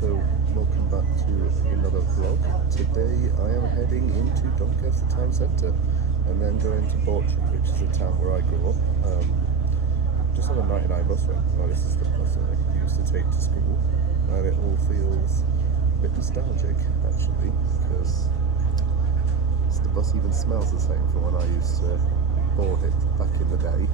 So welcome back to another vlog. Today I am heading into Doncaster town centre and then going to Bawtry, which is a town where I grew up. Just on a 99 bus route. Now this is the bus that I used to take to school, and it all feels a bit nostalgic actually, because the bus even smells the same from when I used to board it back in the day.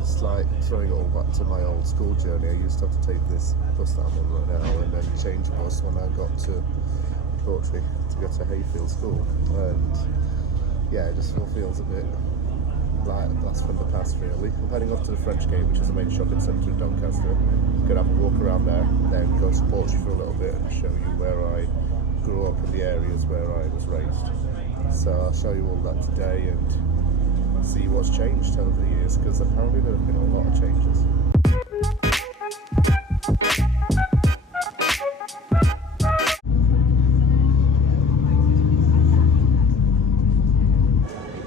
It's like throwing it all back to my old school journey. I used to have to take this bus that I'm on right now and then change bus when I got to Bawtry to go to Hayfield School. And yeah, it just all feels a bit like a blast from the past really. I'm heading off to the French Gate, which is the main shopping centre in Doncaster. I'm going to have a walk around there, then go to Bawtry for a little bit and show you where I grew up in the areas where I was raised. So I'll show you all that today and see what's changed over the years, because apparently there have been a lot of changes.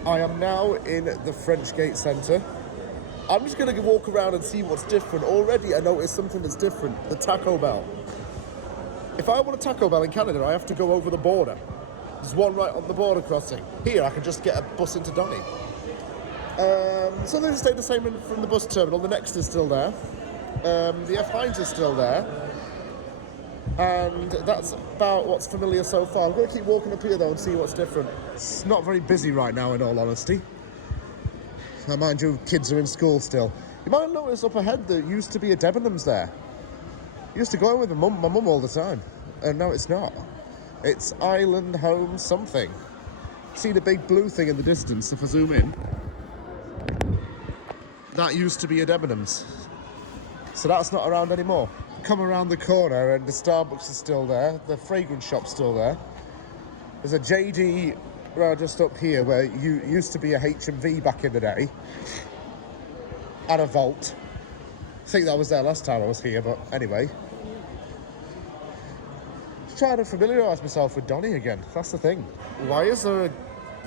I am now in the French Gate Centre. I'm just going to walk around and see what's different. Already I noticed something that's different, the Taco Bell. If I want a Taco Bell in Canada, I have to go over the border. There's one right on the border crossing. Here I can just get a bus into Donny. Something stayed the same from the bus terminal. The Next is still there. The F Heinz is still there. And that's about what's familiar so far. I'm going to keep walking up here though and see what's different. It's not very busy right now in all honesty. Now mind you, kids are in school still. You might have noticed up ahead there used to be a Debenhams there. I used to go in with my mum all the time. And now it's not. It's Island Home something. See the big blue thing in the distance if I zoom in? That used to be a Debenhams. So that's not around anymore. Come around the corner and the Starbucks is still there. The fragrance shop's still there. There's a JD right just up here where you used to be a H&V back in the day. And a Volt. I think that was there last time I was here, but anyway. Just trying to familiarise myself with Donny again. That's the thing. Why is there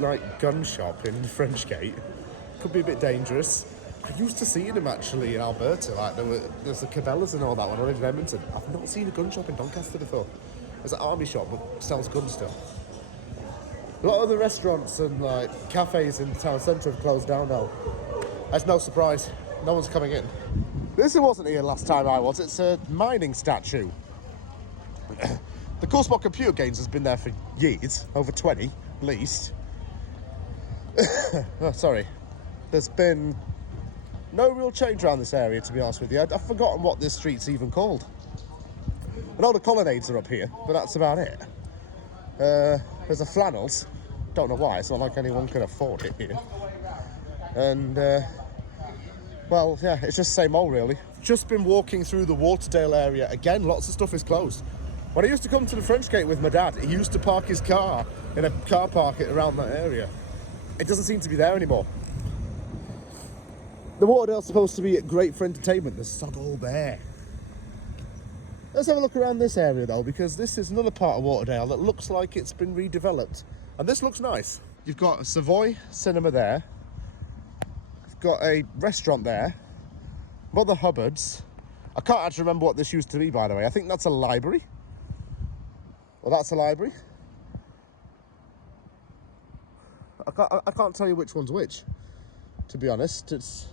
a gun shop in French Gate? Could be a bit dangerous. I used to see them actually in Alberta, there's the Cabela's and all that when I lived in Edmonton. I've not seen a gun shop in Doncaster before. There's an army shop but sells guns still. A lot of the restaurants and cafes in the town centre have closed down now. That's no surprise, no one's coming in. This wasn't here last time I was, it's a mining statue. The Coursemock Computer Games has been there for years, over 20 at least. Oh, sorry. There's been no real change around this area, to be honest with you. I've forgotten what this street's even called. I know the colonnades are up here, but that's about it. There's a Flannels. Don't know why, it's not like anyone can afford it here. And, well, yeah, it's just the same old, really. Just been walking through the Waterdale area. Again, lots of stuff is closed. When I used to come to the French Gate with my dad, he used to park his car in a car park around that area. It doesn't seem to be there anymore. The Waterdale's supposed to be great for entertainment. There's sod all there. Let's have a look around this area though, because this is another part of Waterdale that looks like it's been redeveloped. And this looks nice. You've got a Savoy Cinema there. You've got a restaurant there. Mother Hubbard's. I can't actually remember what this used to be, by the way. I think that's a library. Well, that's a library. I can't tell you which one's which, to be honest. It's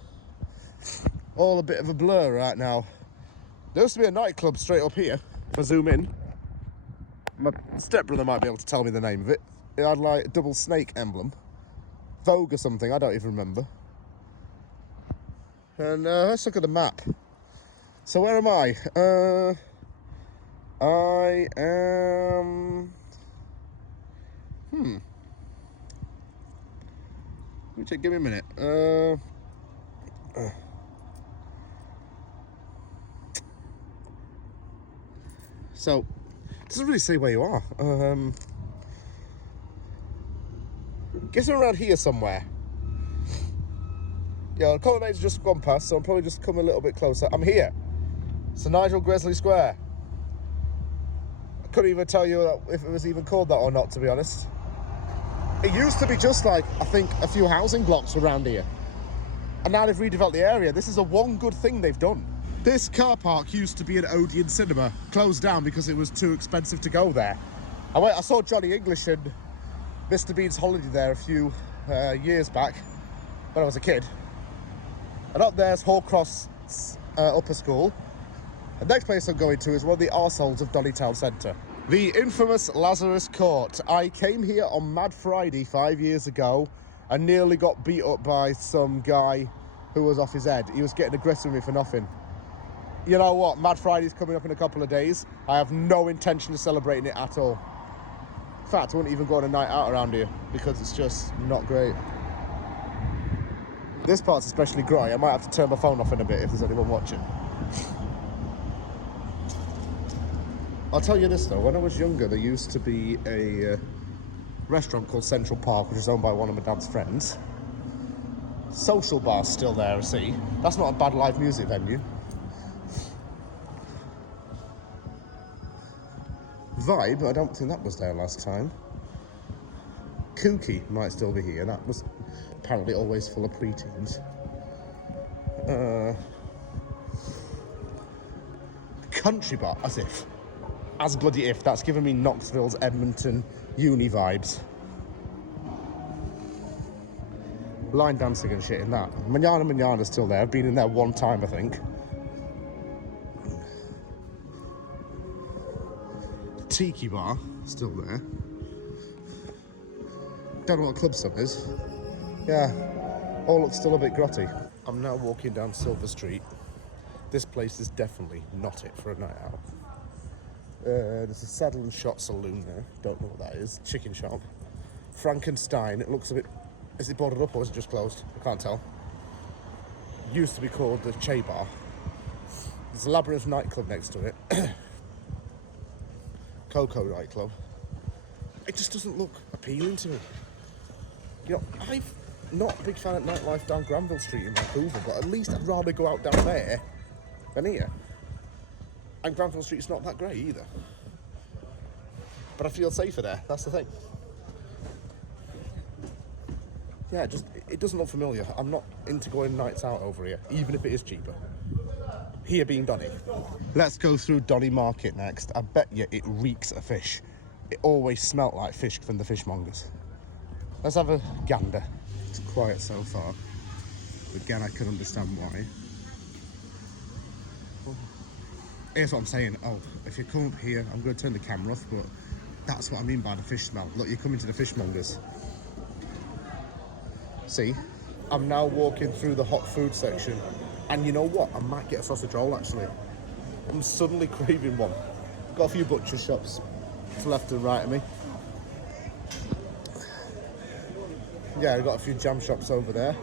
all a bit of a blur right now. There used to be a nightclub straight up here. If I zoom in, my stepbrother might be able to tell me the name of it. It had a double snake emblem. Vogue or something, I don't even remember. And let's look at the map. So where am I? I am... Give me a minute. So, it doesn't really say where you are. Guessing around here somewhere. Yeah, the colonnades just gone past, so I'm probably just come a little bit closer. I'm here. Sir Nigel Gresley Square. I couldn't even tell you if it was even called that or not, to be honest. It used to be just I think, a few housing blocks around here. And now they've redeveloped the area. This is one good thing they've done. This car park used to be an Odeon cinema, closed down because it was too expensive to go there. I saw Johnny English and Mr. Bean's Holiday there a few years back when I was a kid. And up there's Hallcross Upper School. The next place I'm going to is one of the arseholes of Donny Town Centre. The infamous Lazarus Court. I came here on Mad Friday 5 years ago and nearly got beat up by some guy who was off his head. He was getting aggressive with me for nothing. You know what? Mad Friday's coming up in a couple of days. I have no intention of celebrating it at all. In fact, I wouldn't even go on a night out around here because it's just not great. This part's especially grey. I might have to turn my phone off in a bit if there's anyone watching. I'll tell you this though, when I was younger there used to be a restaurant called Central Park, which is owned by one of my dad's friends. Social bar's still there, I see. That's not a bad live music venue. Vibe, I don't think that was there last time. Kooky might still be here, that was apparently always full of preteens. Country bar, as bloody if, that's giving me Knoxville's Edmonton uni vibes. Line dancing and shit in that. Manana's still there, I've been in there one time I think. Tiki bar, still there. Don't know what Club Sub is. Yeah, all looks still a bit grotty. I'm now walking down Silver Street. This place is definitely not it for a night out. There's a Saddle and Shot Saloon there. Don't know what that is. Chicken shop. Frankenstein. It looks a bit... Is it boarded up or is it just closed? I can't tell. Used to be called the Che Bar. There's a Labyrinth nightclub next to it. Coco nightclub. It just doesn't look appealing to me. You know, I'm not a big fan of nightlife down Granville Street in Vancouver, but at least I'd rather go out down there than here. And Granville Street's not that great either. But I feel safer there, that's the thing. Yeah, it doesn't look familiar. I'm not into going nights out over here, even if it is cheaper. Here being Donny. Let's go through Donny Market next. I bet you it reeks of fish. It always smelt like fish from the fishmongers. Let's have a gander. It's quiet so far. Again, I can understand why. Here's what I'm saying. Oh, if you come up here, I'm going to turn the camera off, but that's what I mean by the fish smell. Look, you're coming to the fishmongers. See? I'm now walking through the hot food section. And you know what? I might get a sausage roll, actually. I'm suddenly craving one. Got a few butcher shops to left and right of me. Yeah, I've got a few jam shops over there.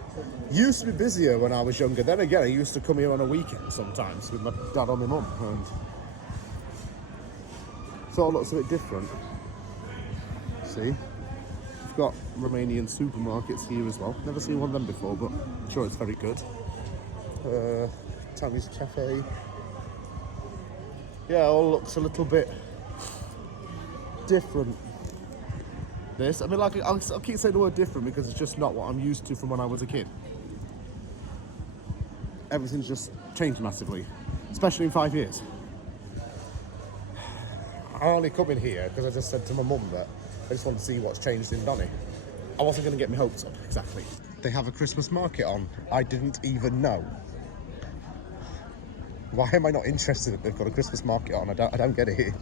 Used to be busier when I was younger. Then again, I used to come here on a weekend sometimes with my dad or my mum. And so it looks a bit different. See? We've got Romanian supermarkets here as well. Never seen one of them before, but I'm sure it's very good. Tammy's Cafe. Yeah, all looks a little bit different. This, I mean, like, I'll keep saying the word different because it's just not what I'm used to from when I was a kid. Everything's just changed massively, especially in 5 years. I only come in here because I just said to my mum that I just want to see what's changed in Donny. I wasn't going to get my hopes up, exactly. They have a Christmas market on. I didn't even know. Why am I not interested that they've got a Christmas market on? I don't get it here.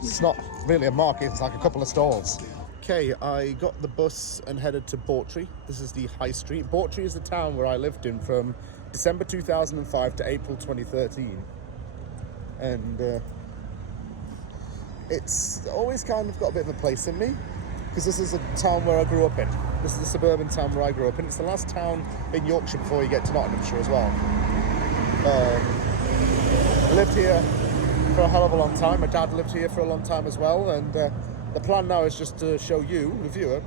It's not really a market, it's like a couple of stalls. Okay, I got the bus and headed to Bawtry. This is the High Street. Bawtry is the town where I lived in from December 2005 to April 2013. And it's always kind of got a bit of a place in me because this is a town where I grew up in. This is the suburban town where I grew up in. It's the last town in Yorkshire before you get to Nottinghamshire as well. I lived here for a hell of a long time. My dad lived here for a long time as well, and the plan now is just to show you, the viewer,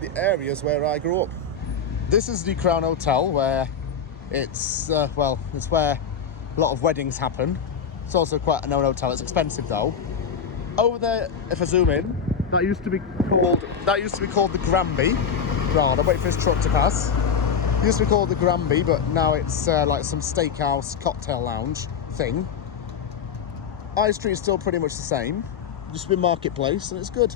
the areas where I grew up. This is the Crown Hotel, where it's it's where a lot of weddings happen. It's also quite a known hotel. It's expensive though. Over there, if I zoom in, that used to be called the Granby. Right, I'm waiting for this truck to pass. It used to be called the Granby, but now it's like some steakhouse cocktail lounge thing. High Street's still pretty much the same. Used to be Marketplace, and it's good,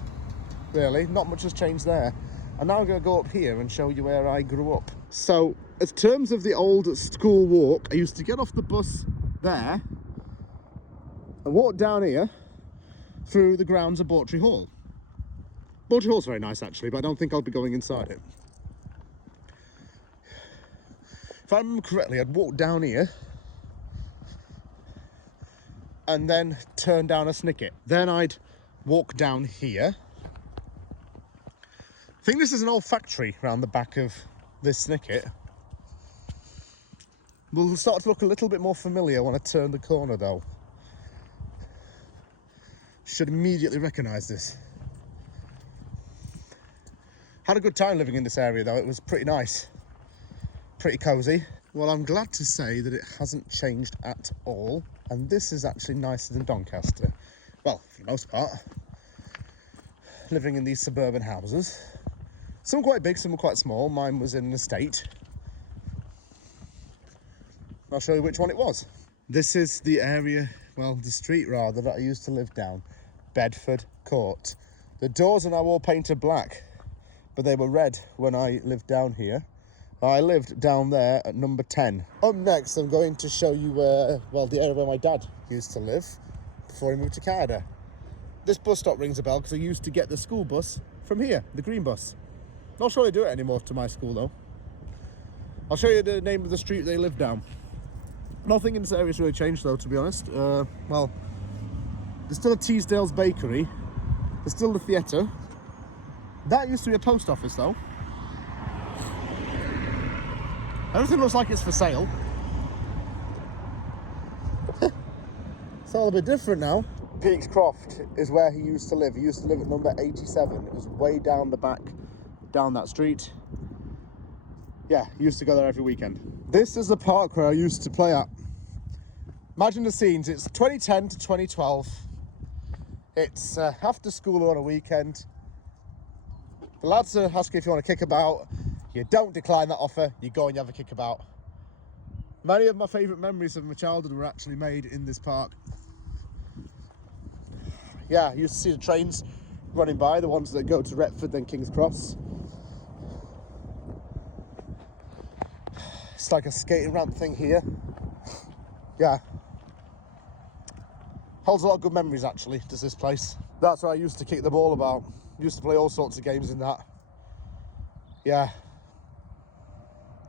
really. Not much has changed there. And now I'm going to go up here and show you where I grew up. So, in terms of the old school walk, I used to get off the bus there and walk down here through the grounds of Bawtry Hall. Bawtry Hall's very nice, actually, but I don't think I'll be going inside it. If I remember correctly, I'd walk down here and then turn down a Snicket. Then I'd walk down here. I think this is an old factory around the back of this Snicket. Will start to look a little bit more familiar when I turn the corner, though. Should immediately recognise this. Had a good time living in this area, though. It was pretty nice. Pretty cosy. Well, I'm glad to say that it hasn't changed at all. And this is actually nicer than Doncaster. Well, for the most part. Living in these suburban houses. Some were quite big, some were quite small. Mine was in an estate. I'll show you which one it was. This is the area, well, the street rather, that I used to live down. Bedford Court. The doors are now all painted black, but they were red when I lived down here. I lived down there at number 10. Up next, I'm going to show you where, well, the area where my dad used to live before he moved to Canada. This bus stop rings a bell because I used to get the school bus from here, the green bus. Not sure they do it anymore to my school, though. I'll show you the name of the street they live down. Nothing in this area's really changed, though, to be honest. Well, there's still a Teasdale's Bakery. There's still the theatre. That used to be a post office, though. Everything looks like it's for sale. It's all a bit different now. Peaks Croft is where he used to live. He used to live at number 87. It was way down the back, down that street. Yeah, he used to go there every weekend. This is the park where I used to play at. Imagine the scenes. It's 2010 to 2012. It's after school on a weekend. The lads are asking if you want to kick about. You don't decline that offer. You go and you have a kick about. Many of my favourite memories of my childhood were actually made in this park. Yeah, I used to see the trains running by, the ones that go to Retford, then King's Cross. It's like a skating ramp thing here. Yeah. Holds a lot of good memories, actually, does this place. That's where I used to kick the ball about. Used to play all sorts of games in that. Yeah.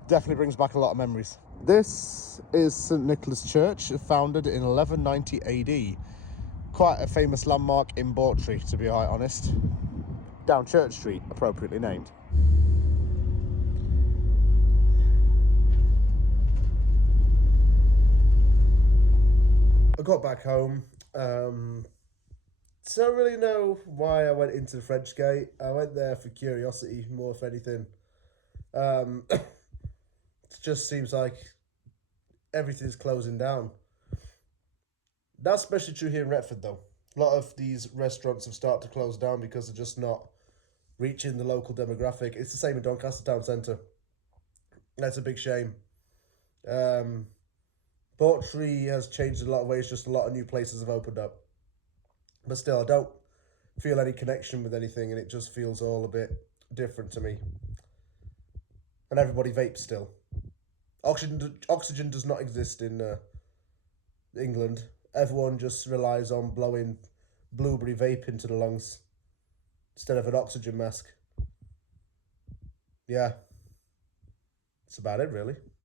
Definitely brings back a lot of memories. This is St Nicholas Church, founded in 1190 AD. Quite a famous landmark in Bawtry, to be quite honest. Down Church Street, appropriately named. I got back home. So I don't really know why I went into the French Gate. I went there for curiosity, more if anything. It just seems like everything's closing down. That's especially true here in Retford, though. A lot of these restaurants have started to close down because they're just not reaching the local demographic. It's the same in Doncaster Town Centre. That's a big shame. Bawtry has changed in a lot of ways, just a lot of new places have opened up. But still, I don't feel any connection with anything, and it just feels all a bit different to me. And everybody vapes still. Oxygen does not exist in England. Everyone just relies on blowing blueberry vape into the lungs instead of an oxygen mask. Yeah. That's about it, really.